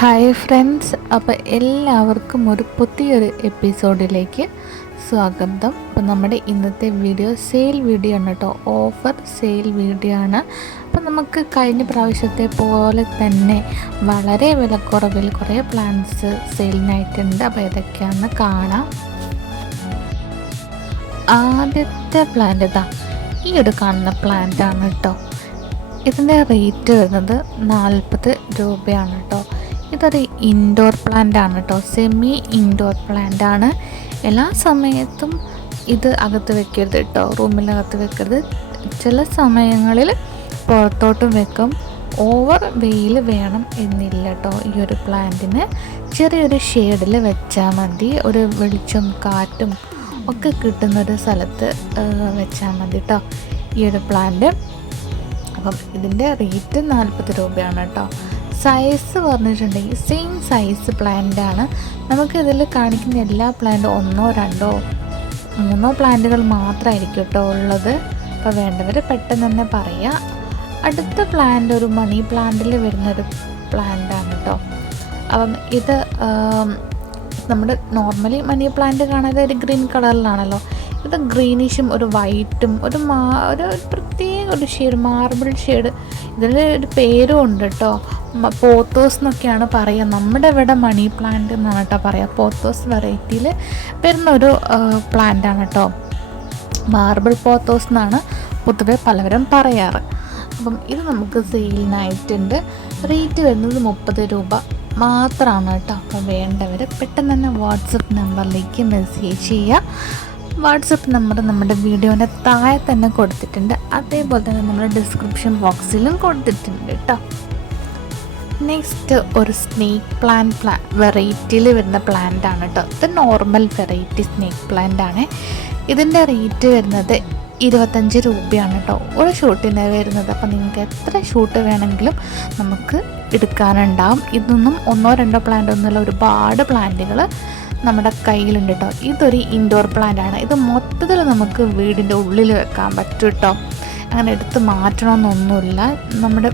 Hi friends അപ്പോൾ എല്ലാവർക്കും ഒരു പുതിയൊരു എപ്പിസോഡിലേക്ക് സ്വാഗതം. അപ്പോൾ നമ്മുടെ ഇന്നത്തെ വീഡിയോ സെയിൽ വീഡിയോ ആണ് കേട്ടോ. ഓഫർ സെയിൽ വീഡിയോ ആണ്. അപ്പോൾ നമുക്ക് കഴിഞ്ഞ പ്രാവശ്യത്തെ പോലെ തന്നെ വളരെ വിലക്കുറവിൽ കുറേ പ്ലാൻസ് സെയിലിനായിട്ടുണ്ട് അപ്പോൾ ഇതൊക്കെയാണെന്ന് കാണാം. ആദ്യത്തെ പ്ലാന്റ് ഇതാ. ഈ ഒരു കാണുന്ന പ്ലാന്റ് ആണ് കേട്ടോ. ഇതിന്റെ റേറ്റ് വരുന്നത് നാൽപ്പത് രൂപയാണ് കേട്ടോ. ഇതൊരു ഇൻഡോർ പ്ലാന്റ് ആണ് കേട്ടോ സെമി ഇൻഡോർ പ്ലാന്റ് ആണ്. എല്ലാ സമയത്തും ഇത് അകത്ത് വെക്കരുത് കേട്ടോ റൂമിനകത്ത് വെക്കരുത്. ചില സമയങ്ങളിൽ പുറത്തോട്ടും വെക്കും. ഓവർ വെയിൽ വേണം എന്നില്ല കേട്ടോ ഈ ഒരു പ്ലാന്റിന് ചെറിയൊരു ഷെയ്ഡിൽ വെച്ചാൽ മതി. ഒരു വെളിച്ചം കാറ്റും ഒക്കെ കിട്ടുന്നൊരു സ്ഥലത്ത് വെച്ചാൽ മതി കേട്ടോ ഈ ഒരു പ്ലാന്റ് അപ്പം ഇതിന്റെ റേറ്റ് നാൽപ്പത് രൂപയാണ് കേട്ടോ സൈസ് പറഞ്ഞിട്ടുണ്ടെങ്കിൽ സെയിം സൈസ് പ്ലാന്റ് ആണ്. നമുക്കിതിൽ കാണിക്കുന്ന എല്ലാ പ്ലാന്റും ഒന്നോ രണ്ടോ മൂന്നോ പ്ലാന്റുകൾ മാത്രമായിരിക്കും കേട്ടോ ഉള്ളത്. അപ്പോൾ വേണ്ടവർ പെട്ടെന്ന് തന്നെ പറയുക അടുത്ത പ്ലാന്റ് ഒരു മണി പ്ലാന്റിൽ വരുന്നൊരു പ്ലാന്റാണ് കേട്ടോ അപ്പം ഇത് നമ്മുടെ നോർമലി മണി പ്ലാന്റ് കാണാതെ ഒരു ഗ്രീൻ കളറിലാണല്ലോ ഇത് ഗ്രീനിഷും ഒരു വൈറ്റും ഒരു മാ ഒരു പ്രത്യേക ഒരു ഷെയ്ഡ് മാർബിൾ ഷെയ്ഡ് ഇതിന് ഒരു പേരും ഉണ്ട് കേട്ടോ പോത്തോസ് എന്നൊക്കെയാണ് പറയുക. നമ്മുടെ ഇവിടെ മണി പ്ലാന്റ് എന്നാണ് കേട്ടോ പറയുക. പോത്തോസ് വെറൈറ്റിയിൽ വരുന്ന ഒരു പ്ലാന്റ് ആണ് കേട്ടോ മാർബിൾ പോത്തോസ് എന്നാണ് പൊതുവെ പലവരും പറയാറ്. അപ്പം ഇത് നമുക്ക് സെയിലിനായിട്ടുണ്ട് റേറ്റ് വരുന്നത് മുപ്പത് രൂപ മാത്രമാണ് കേട്ടോ അപ്പോൾ വേണ്ടവർ പെട്ടെന്ന് തന്നെ വാട്സപ്പ് നമ്പറിലേക്ക് മെസ്സേജ് ചെയ്യുക വാട്സപ്പ് നമ്പർ നമ്മുടെ വീഡിയോന്റെ താഴെ തന്നെ കൊടുത്തിട്ടുണ്ട്. അതേപോലെ തന്നെ നമ്മുടെ ഡിസ്ക്രിപ്ഷൻ ബോക്സിലും കൊടുത്തിട്ടുണ്ട് കേട്ടോ നെക്സ്റ്റ് ഒരു സ്നേക്ക് പ്ലാന്റ് പ്ലാ വെറൈറ്റിയിൽ വരുന്ന പ്ലാന്റ് ആണ് കേട്ടോ ഇത് നോർമൽ വെറൈറ്റി സ്നേക്ക് പ്ലാന്റ് ആണ്. ഇതിന്റെ റേറ്റ് വരുന്നത് ഇരുപത്തഞ്ച് രൂപയാണ് കേട്ടോ ഒരു ഷൂട്ടിന് വരുന്നത് അപ്പം നിങ്ങൾക്ക് എത്ര ഷൂട്ട് വേണമെങ്കിലും നമുക്ക് എടുക്കാനുണ്ടാവും. ഇതൊന്നും ഒന്നോ രണ്ടോ പ്ലാന്റ് ഒന്നുമില്ല. ഒരുപാട് പ്ലാന്റുകൾ നമ്മുടെ കയ്യിലുണ്ട് കേട്ടോ ഇതൊരു ഇൻഡോർ പ്ലാന്റ് ആണ്. ഇത് മൊത്തത്തിൽ നമുക്ക് വീടിന്റെ ഉള്ളിൽ വെക്കാൻ പറ്റും കേട്ടോ അങ്ങനെ എടുത്ത് മാറ്റണമെന്നൊന്നുമില്ല. നമ്മുടെ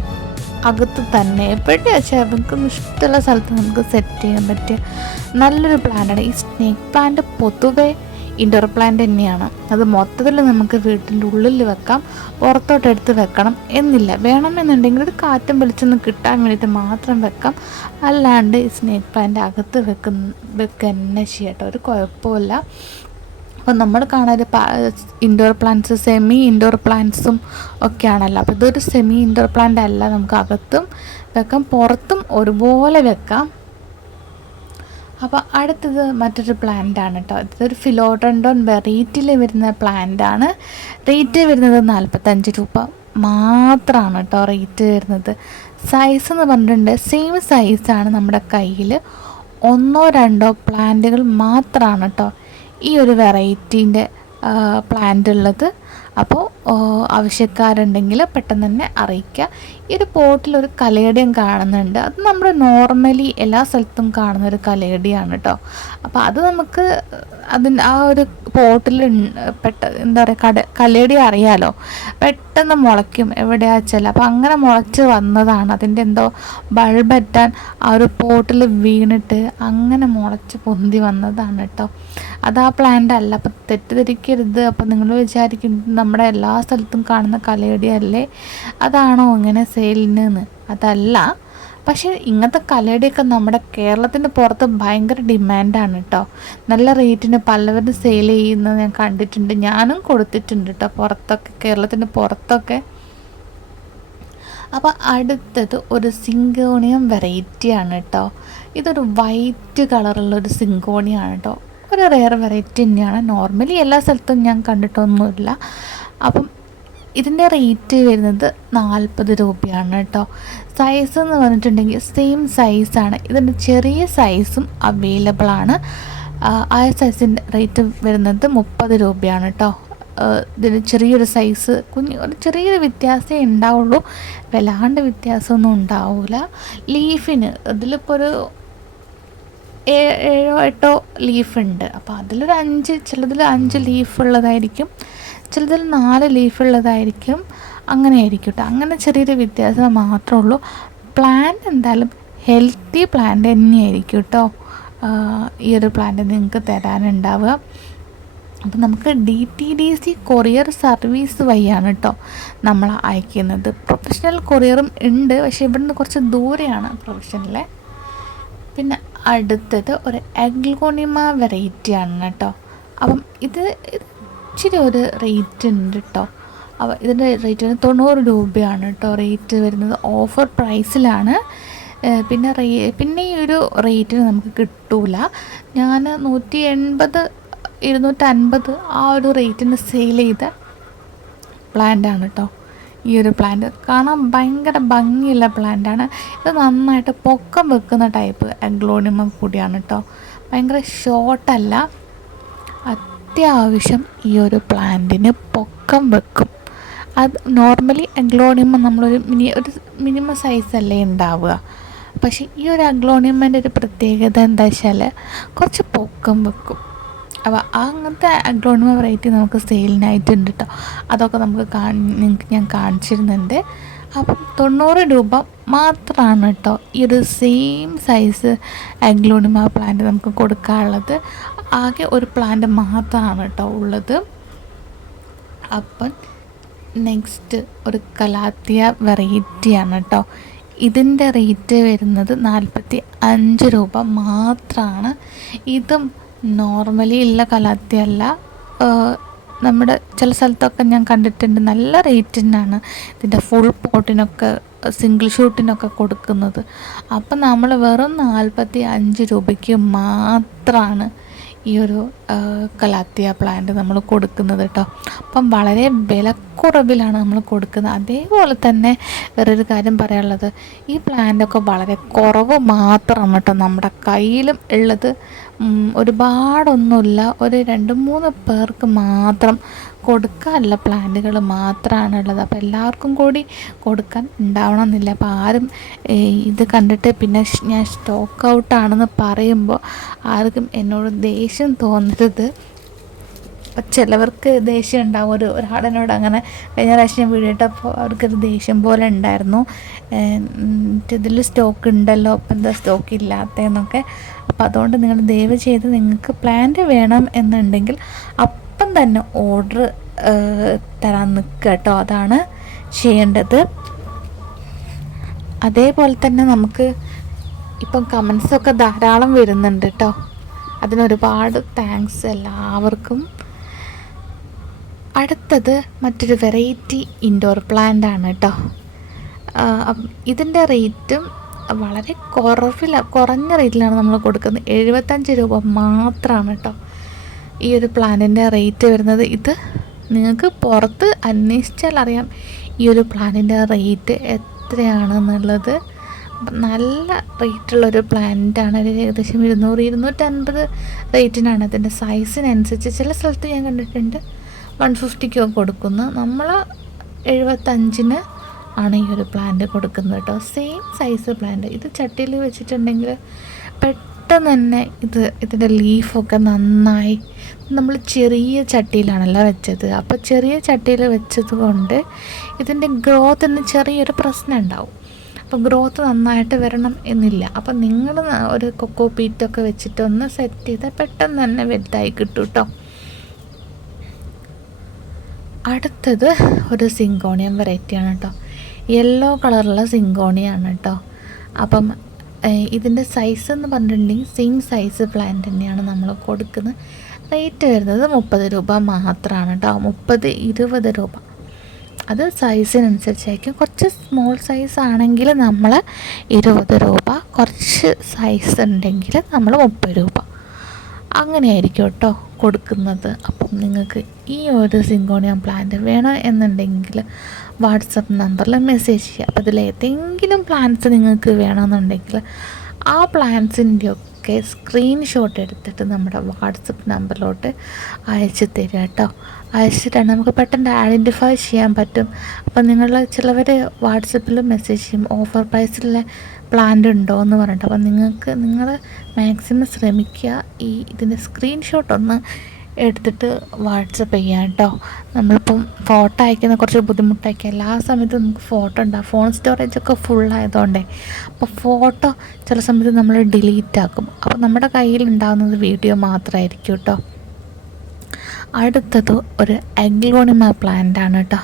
അകത്ത് തന്നെ എപ്പോഴും വെച്ചാൽ നമുക്ക് ഇഷ്ടമുള്ള സ്ഥലത്ത് നമുക്ക് സെറ്റ് ചെയ്യാൻ പറ്റിയ നല്ലൊരു പ്ലാന്റാണ് ഈ സ്നേക്ക് പ്ലാന്റ് പൊതുവേ ഇൻഡോർ പ്ലാന്റ് തന്നെയാണ്. അത് മൊത്തത്തിൽ നമുക്ക് വീട്ടിന്റെ ഉള്ളിൽ വെക്കാം പുറത്തോട്ട് എടുത്ത് വെക്കണം എന്നില്ല. വേണമെന്നുണ്ടെങ്കിൽ ഒരു കാറ്റും വെളിച്ചൊന്നും കിട്ടാൻ വേണ്ടിയിട്ട് മാത്രം വെക്കാം. അല്ലാണ്ട് ഈ സ്നേക്ക് പ്ലാന്റ് അകത്ത് വെക്കുന്ന വെക്കുക തന്നെ ചെയ്യട്ടോ. ഒരു കുഴപ്പമില്ല അപ്പോൾ നമ്മൾ കാണാൻ ഇൻഡോർ പ്ലാന്റ്സ് സെമി ഇൻഡോർ പ്ലാന്റ്സും ഒക്കെയാണല്ലോ. അപ്പോൾ ഇതൊരു സെമി ഇൻഡോർ പ്ലാന്റ് അല്ല. നമുക്ക് അകത്തും വെക്കാം പുറത്തും ഒരുപോലെ വെക്കാം. അപ്പോൾ അടുത്തത് മറ്റൊരു പ്ലാന്റ് ആണ് കേട്ടോ ഇതൊരു ഫിലോഡൻഡോൺ വെറൈറ്റിൽ വരുന്ന പ്ലാന്റ് ആണ്. റേറ്റ് വരുന്നത് നാൽപ്പത്തഞ്ച് രൂപ മാത്രമാണ് കേട്ടോ റേറ്റ് വരുന്നത്. സൈസ് എന്ന് പറഞ്ഞിട്ടുണ്ട്. സെയിം സൈസാണ് നമ്മുടെ കയ്യിൽ ഒന്നോ രണ്ടോ പ്ലാന്റുകൾ മാത്രമാണ് കേട്ടോ ഈ ഒരു വെറൈറ്റീന്റെ പ്ലാന്റ് ഉള്ളത് അപ്പോൾ ആവശ്യക്കാരുണ്ടെങ്കിൽ പെട്ടെന്ന് തന്നെ അറിയിക്കുക. ഈ ഒരു പോട്ടിൽ ഒരു കലേഡിയം കാണുന്നുണ്ട്. അത് നമ്മൾ നോർമലി എല്ലാ സ്ഥലത്തും കാണുന്ന ഒരു കലേടിയാണ് കേട്ടോ അപ്പോൾ അത് നമുക്ക് അതിന് ആ ഒരു പോട്ടിൽ പെട്ട എന്താ പറയുക കട കലേടി അറിയാലോ? പെട്ടെന്ന് മുളയ്ക്കും എവിടെയാ വെച്ചാൽ അപ്പോൾ അങ്ങനെ മുളച്ച് വന്നതാണ് അതിന്റെ എന്തോ ബൾബറ്റാൻ ആ ഒരു പോട്ടിൽ വീണിട്ട് അങ്ങനെ മുളച്ച് പൊന്തി വന്നതാണ് കേട്ടോ അത് ആ പ്ലാന്റ് അല്ല. അപ്പം തെറ്റിദ്ധരിക്കരുത്. അപ്പം നിങ്ങൾ വിചാരിക്കുന്നത് നമ്മുടെ എല്ലാ സ്ഥലത്തും കാണുന്ന കലേടിയല്ലേ അതാണോ ഇങ്ങനെ സെയിലിന് അതല്ല പക്ഷേ ഇങ്ങനത്തെ കലയുടെയൊക്കെ നമ്മുടെ കേരളത്തിന്റെ പുറത്ത് ഭയങ്കര ഡിമാൻഡാണ് കേട്ടോ നല്ല റേറ്റിന് പലവരും സെയിൽ ചെയ്യുന്നത് ഞാൻ കണ്ടിട്ടുണ്ട്. ഞാനും കൊടുത്തിട്ടുണ്ട് കേട്ടോ പുറത്തൊക്കെ കേരളത്തിന്റെ പുറത്തൊക്കെ. അപ്പോൾ അടുത്തത് ഒരു സിങ്കോണിയം വെറൈറ്റിയാണ് കേട്ടോ ഇതൊരു വൈറ്റ് കളറുള്ള ഒരു സിങ്കോണിയാണ് കേട്ടോ ഒരു റെയർ വെറൈറ്റി തന്നെയാണ്. നോർമലി എല്ലാ സ്ഥലത്തും ഞാൻ കണ്ടിട്ടൊന്നുമില്ല. അപ്പം ഇതിന്റെ റേറ്റ് വരുന്നത് നാൽപ്പത് രൂപയാണ് കേട്ടോ. സൈസ് എന്ന് പറഞ്ഞിട്ടുണ്ടെങ്കിൽ സെയിം സൈസാണ് ഇതിന്റെ ചെറിയ സൈസും അവൈലബിൾ ആണ്. ആ സൈസിന്റെ റേറ്റ് വരുന്നത് മുപ്പത് രൂപയാണ് കേട്ടോ. ഇതിന് ചെറിയൊരു സൈസ് കുഞ്ഞ് ഒരു ചെറിയൊരു വ്യത്യാസമേ ഉണ്ടാവുള്ളൂ. വല്ലാണ്ട് വ്യത്യാസമൊന്നും ഉണ്ടാവില്ല ലീഫിന് ഇതിലിപ്പോൾ ഒരു ഏഴോ എട്ടോ ലീഫ് ഉണ്ട്. അപ്പോൾ അതിലൊരു അഞ്ച് ചിലതിൽ അഞ്ച് ലീഫ് ഉള്ളതായിരിക്കും. ചിലതിൽ നാല് ലീഫ് ഉള്ളതായിരിക്കും. അങ്ങനെ ആയിരിക്കും കേട്ടോ അങ്ങനെ ചെറിയൊരു വ്യത്യാസം മാത്രമേ ഉള്ളൂ. പ്ലാന്റ് എന്തായാലും ഹെൽത്തി പ്ലാന്റ് തന്നെയായിരിക്കും കേട്ടോ ഈ ഒരു പ്ലാന്റ് നിങ്ങൾക്ക് തരാനുണ്ടാവുക. അപ്പം നമുക്ക് D T D C courier service വഴിയാണ് കേട്ടോ നമ്മൾ അയക്കുന്നത്. പ്രൊഫഷണൽ കൊറിയറും ഉണ്ട്. പക്ഷേ ഇവിടുന്ന് കുറച്ച് ദൂരെയാണ് പ്രൊഫഷണലെ പിന്നെ അടുത്തത് ഒരു എഗ്ലോണിമ വെറൈറ്റി ആണ് കേട്ടോ അപ്പം ഇത് ഇച്ചിരി ഒരു റേറ്റ് ഉണ്ട് കേട്ടോ അപ്പോൾ ഇതിന്റെ റേറ്റ് വരുന്നത് തൊണ്ണൂറ് രൂപയാണ് കേട്ടോ റേറ്റ് വരുന്നത്. ഓഫർ പ്രൈസിലാണ് പിന്നെ റേ പിന്നെ ഈ ഒരു റേറ്റിന് നമുക്ക് കിട്ടൂല. ഞാൻ നൂറ്റി എൺപത് ഇരുന്നൂറ്റൻപത് ആ ഒരു റേറ്റിന് സെയിൽ ചെയ്ത പ്ലാന്റാണ് കേട്ടോ ഈ ഒരു പ്ലാന്റ് കാണാൻ ഭയങ്കര ഭംഗിയുള്ള പ്ലാന്റാണ് ഇത് നന്നായിട്ട് പൊക്കം വെക്കുന്ന ടൈപ്പ് അഗ്ലോണിമം കൂടിയാണ് കേട്ടോ ഭയങ്കര ഷോർട്ടല്ല അത്യാവശ്യം ഈ ഒരു പ്ലാന്റിന് പൊക്കം വെക്കും. അത് നോർമലി അഗ്ലോണിയം നമ്മളൊരു മിനി ഒരു മിനിമം സൈസല്ലേ ഉണ്ടാവുക പക്ഷെ ഈ ഒരു അഗ്ലോണിയമ്മന്റെ ഒരു പ്രത്യേകത എന്താ വെച്ചാൽ കുറച്ച് പൊക്കം വെക്കും. അപ്പോൾ അങ്ങനത്തെ അഗ്ലോണിമ വെറൈറ്റി നമുക്ക് സെയിലിനായിട്ടുണ്ട് കേട്ടോ അതൊക്കെ നമുക്ക് നിങ്ങൾക്ക് ഞാൻ കാണിച്ചിരുന്നുണ്ട്. അപ്പം തൊണ്ണൂറ് രൂപ മാത്രമാണ് കേട്ടോ ഈ ഒരു സെയിം സൈസ് അഗ്ലോണിമ പ്ലാന്റ് നമുക്ക് കൊടുക്കാനുള്ളത്. ആകെ ഒരു പ്ലാന്റ് മാത്രമാണ് കേട്ടോ ഉള്ളത്. അപ്പം നെക്സ്റ്റ് ഒരു കലാത്തിയ വെറൈറ്റിയാണ് കേട്ടോ ഇതിന്റെ റേറ്റ് വരുന്നത് നാൽപ്പത്തി അഞ്ച് രൂപ മാത്രമാണ് ഇതും നോർമലി ഉള്ള കലാത്തിയല്ല. നമ്മുടെ ചില സ്ഥലത്തൊക്കെ ഞാൻ കണ്ടിട്ടുണ്ട് നല്ല റേറ്റിനാണ് ഇതിന്റെ ഫുൾ പോട്ടിനൊക്കെ സിംഗിൾ ഷൂട്ടിനൊക്കെ കൊടുക്കുന്നത്. അപ്പം നമ്മൾ വെറും നാൽപ്പത്തി അഞ്ച് രൂപയ്ക്ക് മാത്രമാണ് ഈ ഒരു കലാത്തിയ പ്ലാന്റ് നമ്മൾ കൊടുക്കുന്നത് കേട്ടോ അപ്പം വളരെ വിലക്കുറവിലാണ് നമ്മൾ കൊടുക്കുന്നത്. അതേപോലെ തന്നെ വേറൊരു കാര്യം പറയാനുള്ളത്. ഈ പ്ലാന്റൊക്കെ വളരെ കുറവ് മാത്രമാണ് കേട്ടോ നമ്മുടെ കയ്യിലും ഉള്ളത്. ഒരുപാടൊന്നുമില്ല. ഒരു രണ്ട് മൂന്ന് പേർക്ക് മാത്രം കൊടുക്കാനുള്ള പ്ലാനുകൾ മാത്രമാണ് ഉള്ളത് അപ്പോൾ എല്ലാവർക്കും കൂടി കൊടുക്കാൻ ഉണ്ടാവണമെന്നില്ല. അപ്പോൾ ആരും ഇത് കണ്ടിട്ട് പിന്നെ ഞാൻ സ്റ്റോക്ക് ഔട്ടാണെന്ന് പറയുമ്പോൾ ആർക്കും എന്നോട് ദേഷ്യം തോന്നരുത്. ചിലവർക്ക് ദേഷ്യം ഉണ്ടാവും. ഒരു ഒരാളിനോട് അങ്ങനെ കഴിഞ്ഞ പ്രാവശ്യം വീഡിയോ ഇട്ടപ്പോൾ അവർക്കൊരു ദേഷ്യം പോലെ ഉണ്ടായിരുന്നു. ഇതിൽ സ്റ്റോക്ക് ഉണ്ടല്ലോ. അപ്പം എന്താ സ്റ്റോക്ക് ഇല്ലാത്തതെന്നൊക്കെ. അപ്പോൾ അതുകൊണ്ട് നിങ്ങൾ ദയവ് ചെയ്ത് നിങ്ങൾക്ക് പ്ലാന്റ് വേണം എന്നുണ്ടെങ്കിൽ അപ്പം തന്നെ ഓർഡർ തരാൻ നിൽക്കുക കേട്ടോ. അതാണ് ചെയ്യേണ്ടത്. അതേപോലെ തന്നെ നമുക്ക് ഇപ്പം കമൻസൊക്കെ ധാരാളം വരുന്നുണ്ട് കേട്ടോ. അതിനൊരുപാട് താങ്ക്സ് എല്ലാവർക്കും. അടുത്തത് മറ്റൊരു വെറൈറ്റി ഇൻഡോർ പ്ലാന്റ് ആണ് കേട്ടോ. ഇതിന്റെ റേറ്റും വളരെ കുറവില കുറഞ്ഞ റേറ്റിലാണ് നമ്മൾ കൊടുക്കുന്നത്. എഴുപത്തഞ്ച് രൂപ മാത്രമാണ് കേട്ടോ. ഈ ഒരു പ്ലാനിന്റെ റേറ്റ് വരുന്നത് ഇത് നിങ്ങൾക്ക് പുറത്ത് അന്വേഷിച്ചാൽ അറിയാം ഈ ഒരു പ്ലാനിന്റെ റേറ്റ് എത്രയാണെന്നുള്ളത്. നല്ല റേറ്റുള്ളൊരു പ്ലാന്റാണ്. ഒരു ഏകദേശം ഇരുന്നൂറ് ഇരുന്നൂറ്റൻപത് റേറ്റിനാണ്. അതിന്റെ സൈസിനനുസരിച്ച് ചില സ്ഥലത്ത് ഞാൻ കണ്ടിട്ടുണ്ട്. വൺ ഫിഫ്റ്റിക്കൊക്കെ കൊടുക്കുന്നു. നമ്മൾ എഴുപത്തഞ്ചിന് ആണ് ഈ ഒരു പ്ലാന്റ് കൊടുക്കുന്നത് കേട്ടോ. Same size plant. ഇത് ചട്ടിയിൽ വെച്ചിട്ടുണ്ടെങ്കിൽ പെട്ടെന്ന് തന്നെ ഇത് ഇതിന്റെ ലീഫൊക്കെ നന്നായി നമ്മൾ ചെറിയ ചട്ടിയിലാണല്ലോ വെച്ചത്. അപ്പോൾ ചെറിയ ചട്ടിയിൽ വെച്ചത് കൊണ്ട് ഇതിന്റെ ഗ്രോത്തിന് ചെറിയൊരു പ്രശ്നം ഉണ്ടാവും. അപ്പോൾ ഗ്രോത്ത് നന്നായിട്ട് വരണം എന്നില്ല. അപ്പോൾ നിങ്ങൾ ഒരു കൊക്കോ പീറ്റൊക്കെ വെച്ചിട്ട് ഒന്ന് സെറ്റ് ചെയ്താൽ പെട്ടെന്ന് തന്നെ വലുതായി കിട്ടും കേട്ടോ അടുത്തത് ഒരു സിങ്കോണിയം വെറൈറ്റിയാണ് കേട്ടോ യെല്ലോ കളറുള്ള സിങ്കോണിയാണ് കേട്ടോ അപ്പം ഇതിന്റെ സൈസ് എന്ന് പറഞ്ഞിട്ടുണ്ടെങ്കിൽ സെയിം സൈസ് പ്ലാന്റ് തന്നെയാണ് നമ്മൾ കൊടുക്കുന്നത്. റേറ്റ് വരുന്നത് മുപ്പത് രൂപ മാത്രമാണ് കേട്ടോ മുപ്പത് ഇരുപത് രൂപ. അത് സൈസിനനുസരിച്ചായിരിക്കും. കുറച്ച് സ്മോൾ സൈസ് ആണെങ്കിൽ നമ്മൾ ഇരുപത് രൂപ കുറച്ച് സൈസ് ഉണ്ടെങ്കിൽ നമ്മൾ മുപ്പത് രൂപ. അങ്ങനെയായിരിക്കും കേട്ടോ കൊടുക്കുന്നത്. അപ്പം നിങ്ങൾക്ക് ഈ ഒരു സിങ്കോണിയം പ്ലാന്റ് വേണോ എന്നുണ്ടെങ്കിൽ വാട്സപ്പ് നമ്പറിൽ മെസ്സേജ് ചെയ്യുക. അപ്പോൾ ഇതിൽ ഏതെങ്കിലും പ്ലാന്റ്സ് നിങ്ങൾക്ക് വേണമെന്നുണ്ടെങ്കിൽ ആ പ്ലാൻസിന്റെയൊക്കെ സ്ക്രീൻഷോട്ട് എടുത്തിട്ട് നമ്മുടെ വാട്സപ്പ് നമ്പറിലോട്ട് അയച്ചു തരിക കേട്ടോ. അയച്ചിട്ടാണ് നമുക്ക് പെട്ടെന്ന് ഐഡന്റിഫൈ ചെയ്യാൻ പറ്റും. അപ്പം നിങ്ങൾ ചിലവർ വാട്സപ്പിൽ മെസ്സേജ് ചെയ്യും ഓഫർ പ്രൈസിലുള്ള പ്ലാന്റ് ഉണ്ടോ എന്ന് പറഞ്ഞിട്ട്. അപ്പം നിങ്ങൾക്ക് നിങ്ങൾ മാക്സിമം ശ്രമിക്കുക ഈ ഇതിന്റെ സ്ക്രീൻഷോട്ട് ഒന്ന് എടുത്തിട്ട് വാട്സപ്പ് ചെയ്യാം കേട്ടോ. നമ്മളിപ്പം ഫോട്ടോ അയക്കുന്ന കുറച്ച് ബുദ്ധിമുട്ടായിരിക്കും. എല്ലാ സമയത്തും നമുക്ക് ഫോട്ടോ ഉണ്ടാകും ഫോൺ സ്റ്റോറേജ് ഒക്കെ ഫുൾ ആയതുകൊണ്ടേ. അപ്പോൾ ഫോട്ടോ ചില സമയത്ത് നമ്മൾ ഡിലീറ്റ് ആക്കും. അപ്പോൾ നമ്മുടെ കയ്യിൽ ഉണ്ടാകുന്നത് വീഡിയോ മാത്രമായിരിക്കും കേട്ടോ. അടുത്തത് ഒരു അഗ്ലോണിമ പ്ലാന്റ് ആണ് കേട്ടോ.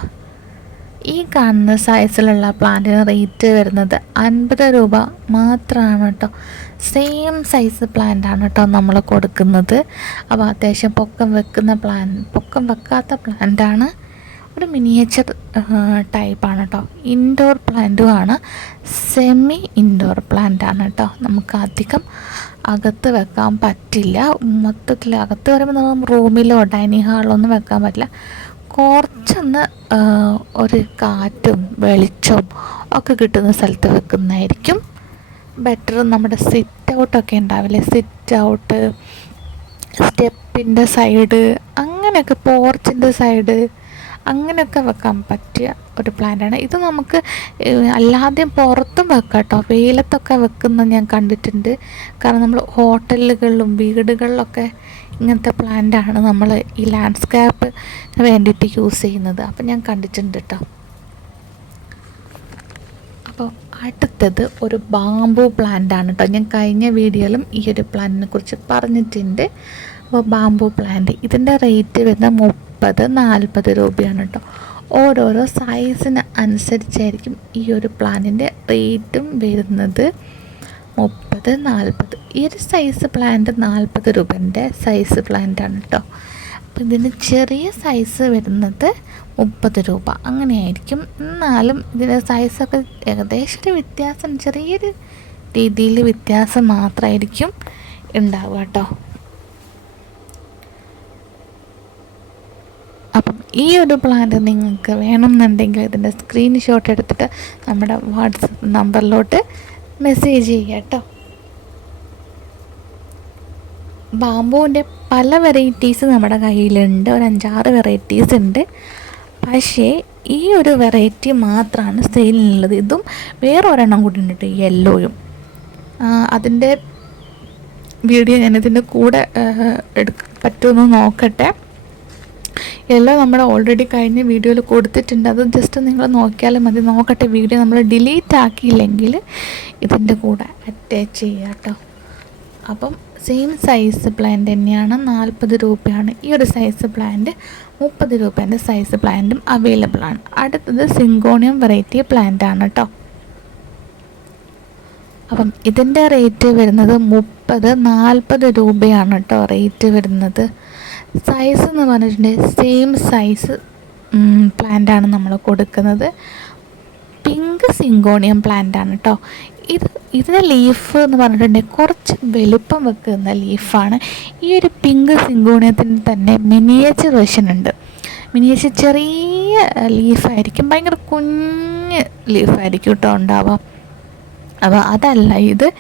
ഈ കാണുന്ന സൈസിലുള്ള പ്ലാന്റിന് റേറ്റ് വരുന്നത് അൻപത് രൂപ മാത്രമാണ് കേട്ടോ. സെയിം സൈസ് പ്ലാന്റ് ആണ് കേട്ടോ നമ്മൾ കൊടുക്കുന്നത്. അപ്പോൾ അത്യാവശ്യം പൊക്കം വെക്കുന്ന പ്ലാൻ പൊക്കം വെക്കാത്ത പ്ലാന്റാണ് ഒരു മിനിയേച്ചർ ടൈപ്പാണ് കേട്ടോ ഇൻഡോർ പ്ലാന്റുമാണ് സെമി ഇൻഡോർ പ്ലാന്റ് ആണ് കേട്ടോ നമുക്ക് അധികം അകത്ത് വെക്കാൻ പറ്റില്ല. മൊത്തത്തിൽ അകത്ത് വരുമ്പോൾ നമ്മൾ റൂമിലോ ഡൈനിങ് ഹാളിലോ ഒന്നും വെക്കാൻ പറ്റില്ല. കുറച്ചൊന്ന് ഒരു കാറ്റും വെളിച്ചവും ഒക്കെ കിട്ടുന്ന സ്ഥലത്ത് വെക്കുന്നതായിരിക്കും. ബെറ്റർ നമ്മുടെ സിറ്റ് ഔട്ടൊക്കെ ഉണ്ടാവില്ലേ? സിറ്റ് ഔട്ട് സ്റ്റെപ്പിന്റെ സൈഡ് അങ്ങനെയൊക്കെ പോർച്ചിന്റെ സൈഡ് അങ്ങനെയൊക്കെ വെക്കാൻ പറ്റിയ ഒരു പ്ലാന്റാണ് ഇത് നമുക്ക് അല്ലാതെയും പുറത്തും വെക്കാം കേട്ടോ വെയിലത്തൊക്കെ വെക്കുന്ന ഞാൻ കണ്ടിട്ടുണ്ട്. കാരണം നമ്മൾ ഹോട്ടലുകളിലും വീടുകളിലൊക്കെ ഇങ്ങനത്തെ പ്ലാന്റാണ് നമ്മൾ ഈ ലാൻഡ്സ്കേപ്പ് വേണ്ടിയിട്ട് യൂസ് ചെയ്യുന്നത്. അപ്പം ഞാൻ കണ്ടിട്ടുണ്ട് കേട്ടോ അപ്പോൾ അടുത്തത് ഒരു ബാംബു പ്ലാന്റ് ആണ് കേട്ടോ ഞാൻ കഴിഞ്ഞ വീഡിയോയിലും ഈ ഒരു പ്ലാന്റിനെ കുറിച്ച് പറഞ്ഞിട്ടുണ്ട്. അപ്പോൾ ബാംബു പ്ലാന്റ് ഇതിന്റെ റേറ്റ് വരുന്നത് മുപ്പത് നാൽപ്പത് രൂപയാണ് കേട്ടോ ഓരോരോ സൈസിന് അനുസരിച്ചായിരിക്കും ഈ ഒരു പ്ലാന്റിന്റെ റേറ്റും വരുന്നത്. മുപ്പത് നാൽപ്പത് ഈ ഒരു സൈസ് പ്ലാന്റ് നാൽപ്പത് രൂപന്റെ സൈസ് പ്ലാന്റ് ആണ് കേട്ടോ അപ്പോൾ ഇതിന് ചെറിയ സൈസ് വരുന്നത് മുപ്പത് രൂപ. അങ്ങനെയായിരിക്കും. എന്നാലും ഇതിന്റെ സൈസൊക്കെ ഏകദേശം ഒരു വ്യത്യാസം ചെറിയൊരു രീതിയിൽ വ്യത്യാസം മാത്രമായിരിക്കും ഉണ്ടാവുക കേട്ടോ അപ്പം ഈ ഒരു പ്ലാന്റ് നിങ്ങൾക്ക് വേണമെന്നുണ്ടെങ്കിൽ ഇതിന്റെ സ്ക്രീൻഷോട്ട് എടുത്തിട്ട് നമ്മുടെ വാട്സപ്പ് നമ്പറിലോട്ട് മെസ്സേജ് ചെയ്യാം കേട്ടോ ബാമ്പുവിന്റെ പല വെറൈറ്റീസ് നമ്മുടെ കയ്യിലുണ്ട്. ഒരു അഞ്ചാറ് വെറൈറ്റീസ് ഉണ്ട്. പക്ഷേ ഈ ഒരു വെറൈറ്റി മാത്രമാണ് സെയിലിനുള്ളത് ഇതും വേറെ ഒരെണ്ണം കൂടി ഉണ്ട് യെല്ലോയും അതിന്റെ വീഡിയോ ഞാൻ ഞാനിതിന്റെ കൂടെ എടുക്ക പറ്റുമെന്ന് നോക്കട്ടെ. എല്ലാം നമ്മൾ ഓൾറെഡി കഴിഞ്ഞ വീഡിയോയിൽ കൊടുത്തിട്ടുണ്ട്. അത് ജസ്റ്റ് നിങ്ങൾ നോക്കിയാലും മതി. നോക്കട്ടെ വീഡിയോ നമ്മൾ ഡിലീറ്റ് ആക്കിയില്ലെങ്കിൽ ഇതിന്റെ കൂടെ അറ്റാച്ച് ചെയ്യാം കേട്ടോ അപ്പം സെയിം സൈസ് പ്ലാന്റ് തന്നെയാണ് നാൽപ്പത് രൂപയാണ്. ഈ ഒരു സൈസ് പ്ലാന്റ് മുപ്പത് രൂപേന്റെ സൈസ് പ്ലാന്റും അവൈലബിൾ ആണ്. അടുത്തത് സിങ്കോണിയം വെറൈറ്റി പ്ലാന്റ് ആണ് കേട്ടോ അപ്പം ഇതിന്റെ റേറ്റ് വരുന്നത് മുപ്പത് നാൽപ്പത് രൂപയാണ് കേട്ടോ റേറ്റ് വരുന്നത്. സൈസ് എന്ന് പറഞ്ഞിട്ടുണ്ടെങ്കിൽ സെയിം സൈസ് പ്ലാന്റാണ് നമ്മൾ കൊടുക്കുന്നത്. പിങ്ക് സിങ്കോണിയം പ്ലാന്റ് ആണ് കേട്ടോ ഇത് ഇതിന്റെ ലീഫ് എന്ന് പറഞ്ഞിട്ടുണ്ടെങ്കിൽ കുറച്ച് വലുപ്പം വെക്കുന്ന ലീഫാണ് ഈ ഒരു പിങ്ക് സിങ്കോണിയത്തിന് തന്നെ മിനിയേച്ചർ വേർഷൻ ഉണ്ട്. മിനിയേച്ചർ ചെറിയ ലീഫായിരിക്കും ഭയങ്കര കുഞ്ഞ് ലീഫായിരിക്കും കേട്ടോ ഉണ്ടാവാം അപ്പോൾ അതല്ല ഇത്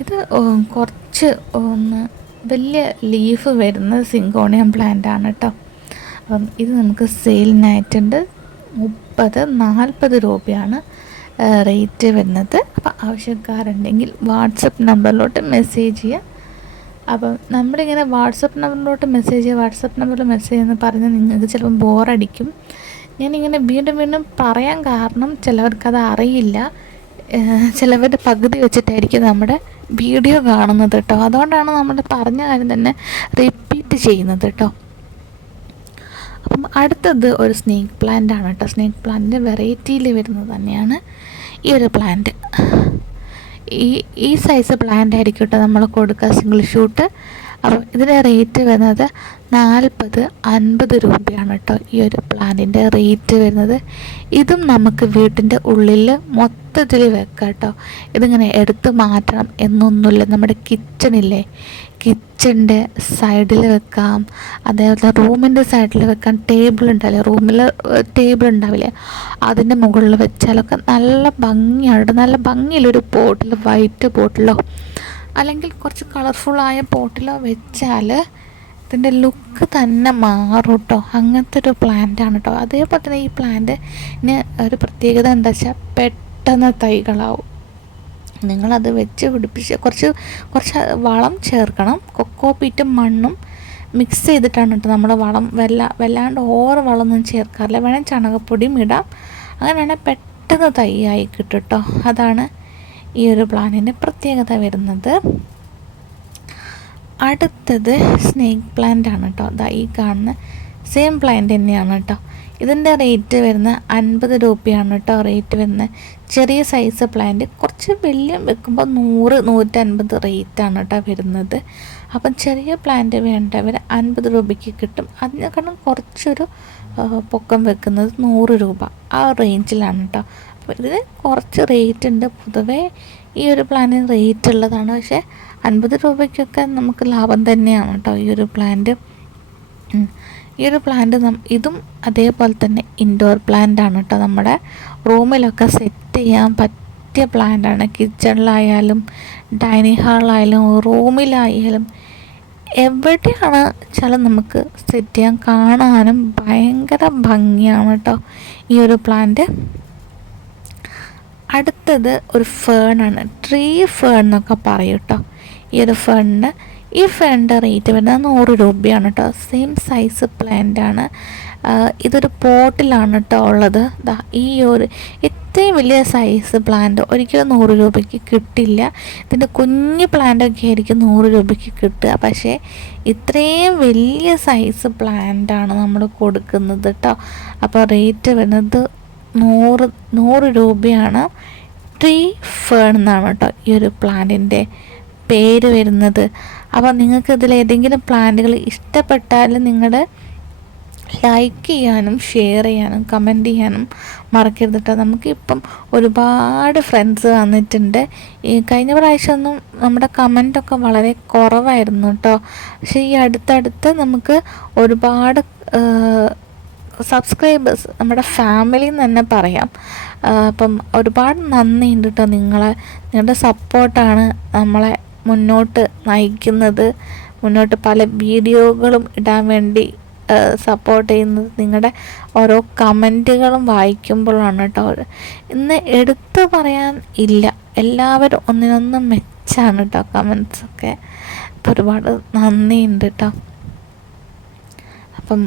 ഇത് കുറച്ച് ഒന്ന് വലിയ ലീഫ് വരുന്ന സിങ്കോണിയം പ്ലാന്റ് ആണ് കേട്ടോ അപ്പം ഇത് നമുക്ക് സെയിലിനായിട്ടുണ്ട് മുപ്പത് നാൽപ്പത് രൂപയാണ്. റേറ്റ് വരുന്നത്. അപ്പോൾ ആവശ്യക്കാരുണ്ടെങ്കിൽ വാട്സപ്പ് നമ്പറിലോട്ട് മെസ്സേജ് ചെയ്യുക അപ്പം നമ്മളിങ്ങനെ വാട്സപ്പ് നമ്പറിലോട്ട് മെസ്സേജ് ചെയ്യുക വാട്സപ്പ് നമ്പറിൽ മെസ്സേജ് എന്ന് പറഞ്ഞ് നിങ്ങൾക്ക് ചിലപ്പം ബോറടിക്കും ഞാനിങ്ങനെ വീണ്ടും വീണ്ടും പറയാൻ കാരണം ചിലവർക്കത് അറിയില്ല. ചിലവരുടെ പകുതി വെച്ചിട്ടായിരിക്കും നമ്മുടെ വീഡിയോ കാണുന്നത് കേട്ടോ. അതുകൊണ്ടാണ് നമ്മൾ പറഞ്ഞ കാര്യം തന്നെ റിപ്പീറ്റ് ചെയ്യുന്നത് കേട്ടോ. അപ്പം അടുത്തത് ഒരു സ്നേക്ക് പ്ലാന്റ് ആണ് കേട്ടോ. സ്നേക്ക് പ്ലാന്റിന്റെ വെറൈറ്റിയിൽ വരുന്നത് തന്നെയാണ് ഈ ഒരു പ്ലാന്റ് ഈ ഈ സൈസ് പ്ലാന്റ് ആയിരിക്കും കേട്ടോ നമ്മൾ കൊടുക്കുക സിംഗിൾ ഷൂട്ട് അപ്പോൾ ഇതിന്റെ റേറ്റ് വരുന്നത് നാൽപ്പത് അൻപത് രൂപയാണ് കേട്ടോ ഈ ഒരു പ്ലാന്റിന്റെ റേറ്റ് വരുന്നത്. ഇതും നമുക്ക് വീട്ടിന്റെ ഉള്ളിൽ മൊത്തത്തിൽ വെക്കാം കേട്ടോ ഇതിങ്ങനെ എടുത്ത് മാറ്റണം എന്നൊന്നുമില്ല. നമ്മുടെ കിച്ചണില്ലേ കിച്ചന്റെ സൈഡിൽ വെക്കാം. അതേപോലെ റൂമിന്റെ സൈഡിൽ വെക്കാം. ടേബിൾ ഉണ്ടാവില്ലേ? റൂമിൽ ടേബിൾ ഉണ്ടാവില്ലേ? അതിന്റെ മുകളിൽ വെച്ചാലൊക്കെ നല്ല ഭംഗിയാണ് നല്ല ഭംഗിയിലൊരു ബോട്ടിൽ വൈറ്റ് പോട്ടിലോ അല്ലെങ്കിൽ കുറച്ച് കളർഫുള്ളായ പോട്ടിലോ വെച്ചാൽ ഇതിന്റെ ലുക്ക് തന്നെ മാറും കേട്ടോ അങ്ങനത്തെ ഒരു പ്ലാന്റ് ആണ് കേട്ടോ അതേപോലെ തന്നെ ഈ പ്ലാന്റിന് ഒരു പ്രത്യേകത എന്താ വെച്ചാൽ പെട്ടെന്ന് തൈകളാവും. നിങ്ങളത് വെച്ച് പിടിപ്പിച്ച് കുറച്ച് കുറച്ച് വളം ചേർക്കണം. കൊക്കോ പീറ്റും മണ്ണും മിക്സ് ചെയ്തിട്ടാണ് കേട്ടോ നമ്മൾ വളം വല്ല വല്ലാണ്ട് ഓവർ വളമൊന്നും ചേർക്കാറില്ല. വേണമെങ്കിൽ ചാണകപ്പൊടിയും ഇടാം. അങ്ങനെയാണെങ്കിൽ പെട്ടെന്ന് തൈയായി കിട്ടും കേട്ടോ അതാണ് ഈ ഒരു പ്ലാന്റിന്റെ പ്രത്യേകത വരുന്നത്. അടുത്തത് സ്നേക്ക് പ്ലാന്റ് ആണ് കേട്ടോ ദാ ഈ കാണുന്ന സെയിം പ്ലാന്റ് തന്നെയാണ് കേട്ടോ ഇതിന്റെ റേറ്റ് വരുന്ന അൻപത് രൂപയാണ് കേട്ടോ റേറ്റ് വരുന്നത് ചെറിയ സൈസ് പ്ലാന്റ് കുറച്ച് വലിയ വെക്കുമ്പോൾ നൂറ് നൂറ്റൻപത് റേറ്റാണ് കേട്ടോ വരുന്നത്. അപ്പം ചെറിയ പ്ലാന്റ് വേണ്ടവർ അൻപത് രൂപയ്ക്ക് കിട്ടും. അതിനേക്കാളും കുറച്ചൊരു പൊക്കം വെക്കുന്നത് നൂറ് രൂപ ആ റേഞ്ചിലാണ് കേട്ടോ അപ്പോൾ ഇതിന് കുറച്ച് റേറ്റ് ഉണ്ട്. പൊതുവേ ഈ ഒരു പ്ലാനിന് റേറ്റ് ഉള്ളതാണ്. പക്ഷേ അൻപത് രൂപയ്ക്കൊക്കെ നമുക്ക് ലാഭം തന്നെയാണ് കേട്ടോ ഈ ഒരു പ്ലാന്റ് ഈ ഒരു പ്ലാന്റ് ഇതും അതേപോലെ തന്നെ ഇൻഡോർ പ്ലാന്റ് ആണ് കേട്ടോ നമ്മുടെ റൂമിലൊക്കെ സെറ്റ് ചെയ്യാൻ പറ്റിയ പ്ലാന്റാണ് കിച്ചണിലായാലും ഡൈനിങ് ഹാളിലായാലും റൂമിലായാലും എവിടെയാണ് വെച്ചാൽ നമുക്ക് സെറ്റ് ചെയ്യാൻ കാണാനും ഭയങ്കര ഭംഗിയാണ് കേട്ടോ ഈ ഒരു പ്ലാന്റ് അടുത്തത് ഒരു ഫേണാണ് ട്രീ ഫേൺ എന്നൊക്കെ പറയും കേട്ടോ ഈ ഒരു ഫേണിന് ഈ ഫേണിന്റെ റേറ്റ് വരുന്നത് നൂറ് രൂപയാണ് കേട്ടോ സെയിം സൈസ് പ്ലാന്റ് ആണ്. ഇതൊരു പോട്ടിലാണ് കേട്ടോ ഉള്ളത്. ഈ ഒരു ഇത്രയും വലിയ സൈസ് പ്ലാന്റ് ഒരിക്കലും നൂറ് രൂപയ്ക്ക് കിട്ടില്ല. ഇതിന്റെ കുഞ്ഞു പ്ലാന്റൊക്കെ ആയിരിക്കും നൂറ് രൂപയ്ക്ക് കിട്ടുക. പക്ഷേ ഇത്രയും വലിയ സൈസ് പ്ലാന്റാണ് നമ്മൾ കൊടുക്കുന്നത് കേട്ടോ അപ്പോൾ റേറ്റ് വരുന്നത് നൂറ് നൂറ് രൂപയാണ്. ട്രീ ഫേൺ എന്നാണ് കേട്ടോ ഈ ഒരു പ്ലാന്റിന്റെ പേര് വരുന്നത്. അപ്പോൾ നിങ്ങൾക്ക് ഇതിൽ ഏതെങ്കിലും പ്ലാന്റുകൾ ഇഷ്ടപ്പെട്ടാൽ നിങ്ങളുടെ ലൈക്ക് ചെയ്യാനും ഷെയർ ചെയ്യാനും കമന്റ് ചെയ്യാനും മറക്കരുത് കേട്ടോ. നമുക്കിപ്പം ഒരുപാട് ഫ്രണ്ട്സ് വന്നിട്ടുണ്ട്. ഈ കഴിഞ്ഞ പ്രാവശ്യമൊന്നും നമ്മുടെ കമന്റൊക്കെ വളരെ കുറവായിരുന്നു കേട്ടോ. പക്ഷേ ഈ അടുത്തടുത്ത് നമുക്ക് ഒരുപാട് സബ്സ്ക്രൈബേഴ്സ് നമ്മുടെ ഫാമിലി എന്ന് തന്നെ പറയാം. അപ്പം ഒരുപാട് നന്ദിയുണ്ട് കേട്ടോ നിങ്ങളെ. നിങ്ങളുടെ സപ്പോർട്ടാണ് നമ്മളെ മുന്നോട്ട് നയിക്കുന്നത്. മുന്നോട്ട് പല വീഡിയോകളും ഇടാൻ വേണ്ടി സപ്പോർട്ട് ചെയ്യുന്നത് നിങ്ങളുടെ ഓരോ കമന്റുകളും വായിക്കുമ്പോഴാണ് കേട്ടോ ഇന്ന് എടുത്തു പറയാൻ ഇല്ല. എല്ലാവരും ഒന്നിനൊന്ന് മെച്ചാണ് കേട്ടോ കമൻസൊക്കെ അപ്പോൾ ഒരുപാട് നന്ദിയുണ്ട് കേട്ടോ അപ്പം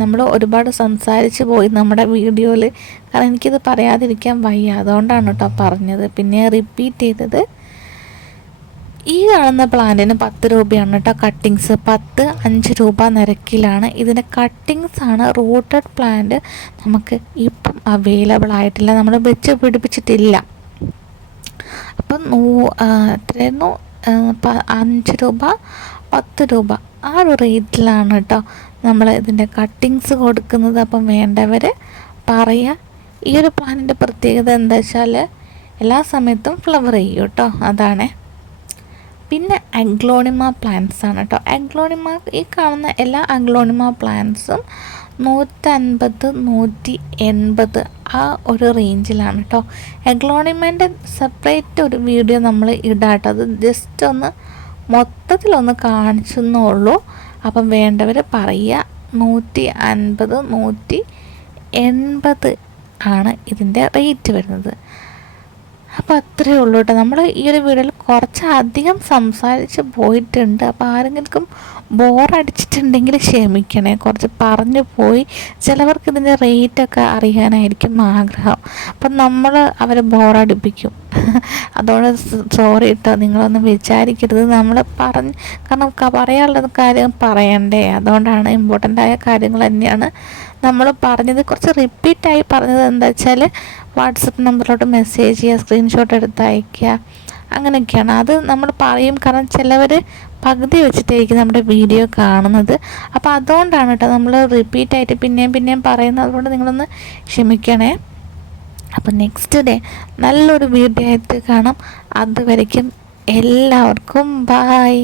നമ്മൾ ഒരുപാട് സംസാരിച്ച് പോയി നമ്മുടെ വീഡിയോയിൽ കാരണം എനിക്കിത് പറയാതിരിക്കാൻ വയ്യ. അതുകൊണ്ടാണ് കേട്ടോ പറഞ്ഞത്. പിന്നെ റിപ്പീറ്റ് ചെയ്തത്. ഈ കാണുന്ന പ്ലാന്റിന് പത്ത് രൂപയാണ് കേട്ടോ കട്ടിങ്സ് പത്ത് അഞ്ച് രൂപ നിരക്കിലാണ്. ഇതിന്റെ കട്ടിങ്സ് ആണ് റൂട്ടഡ് പ്ലാന്റ് നമുക്ക് ഇപ്പം അവൈലബിൾ ആയിട്ടില്ല. നമ്മൾ വെച്ച് പിടിപ്പിച്ചിട്ടില്ല. അപ്പം നൂ എത്രയായിരുന്നു? അഞ്ച് രൂപ പത്ത് രൂപ ആ ഒരു റേറ്റിലാണ് കേട്ടോ നമ്മൾ ഇതിന്റെ കട്ടിങ്സ് കൊടുക്കുന്നത് അപ്പം വേണ്ടവർ പറയുക ഈ ഒരു പ്ലാന്റിന്റെ പ്രത്യേകത എന്താ വെച്ചാൽ എല്ലാ സമയത്തും ഫ്ലവർ ചെയ്യും കേട്ടോ അതാണ്. പിന്നെ അഗ്ലോണിമ പ്ലാന്റ്സ് ആണ് കേട്ടോ അഗ്ലോണിമ ഈ കാണുന്ന എല്ലാ അഗ്ലോണിമ പ്ലാന്റ്സും നൂറ്റൻപത് നൂറ്റി എൺപത് ആ ഒരു റേഞ്ചിലാണ് കേട്ടോ അഗ്ലോണിമേന്റെ സെപ്പറേറ്റ് ഒരു വീഡിയോ നമ്മൾ ഇടാട്ടോ. അത് ജസ്റ്റ് ഒന്ന് മൊത്തത്തിലൊന്ന് കാണിച്ചെന്നുള്ളൂ അപ്പം വേണ്ടവർ പറയുക നൂറ്റി അൻപത് നൂറ്റി എൺപത് ആണ് ഇതിന്റെ റേറ്റ് വരുന്നത്. അപ്പോൾ അത്രയേ ഉള്ളൂ കേട്ടോ. നമ്മൾ ഈ ഒരു വീഡിയോയിൽ കുറച്ചധികം സംസാരിച്ച് പോയിട്ടുണ്ട്. അപ്പോൾ ആരെങ്കിലും ബോറടിച്ചിട്ടുണ്ടെങ്കിൽ ക്ഷമിക്കണേ. കുറച്ച് പറഞ്ഞു പോയി. ചിലവർക്ക് ഇതിന്റെ റേറ്റൊക്കെ അറിയാനായിരിക്കും ആഗ്രഹം. അപ്പം നമ്മൾ അവരെ ബോറടിപ്പിക്കും. അതുകൊണ്ട് സോറി കേട്ടോ നിങ്ങളൊന്നും വിചാരിക്കരുത്. നമ്മൾ പറഞ്ഞ് കാരണം പറയാനുള്ള കാര്യം പറയണ്ടേ. അതുകൊണ്ടാണ് ഇമ്പോർട്ടന്റ് ആയ കാര്യങ്ങൾ തന്നെയാണ് നമ്മൾ പറഞ്ഞത്. കുറച്ച് റിപ്പീറ്റായി പറഞ്ഞത് എന്താ വെച്ചാൽ വാട്സപ്പ് നമ്പറിലോട്ട് മെസ്സേജ് ചെയ്യുക സ്ക്രീൻഷോട്ട് എടുത്ത് അയയ്ക്കുക അങ്ങനെയൊക്കെയാണ്. അത് നമ്മൾ പറയും. കാരണം ചിലവർ പകുതി വെച്ചിട്ടായിരിക്കും നമ്മുടെ വീഡിയോ കാണുന്നത്. അപ്പോൾ അതുകൊണ്ടാണ് കേട്ടോ നമ്മൾ റിപ്പീറ്റായിട്ട് പിന്നെയും പിന്നെയും പറയുന്നത്. അതുകൊണ്ട് നിങ്ങളൊന്ന് ക്ഷമിക്കണേ. അപ്പോൾ നെക്സ്റ്റ് ഡേ നല്ലൊരു വീഡിയോ ആയിട്ട് കാണാം. അതുവരയ്ക്കും എല്ലാവർക്കും ബായ്